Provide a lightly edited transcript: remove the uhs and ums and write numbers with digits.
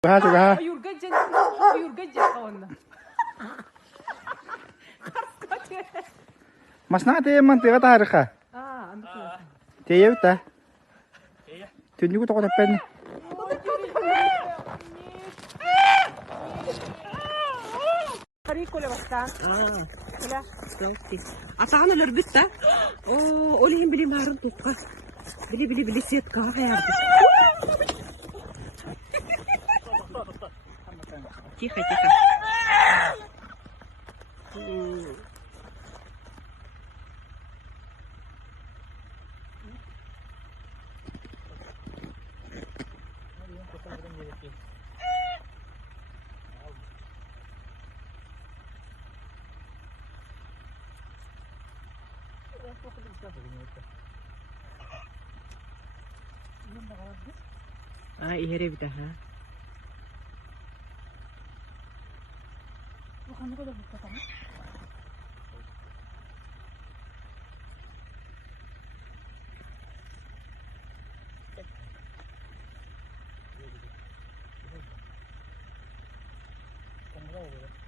coba. Uyur gajah kawan. Mas na te man te kata ka. Te yuta. Tunjuk ko ta pen. Harikula basta. Wala. Slaughty. Asana larbita. Oh, ulihin bili maron tuka. Bili siyat ka kaya. Тихо. Iharap dah. Bukan aku udah buka kan? Kamu tahu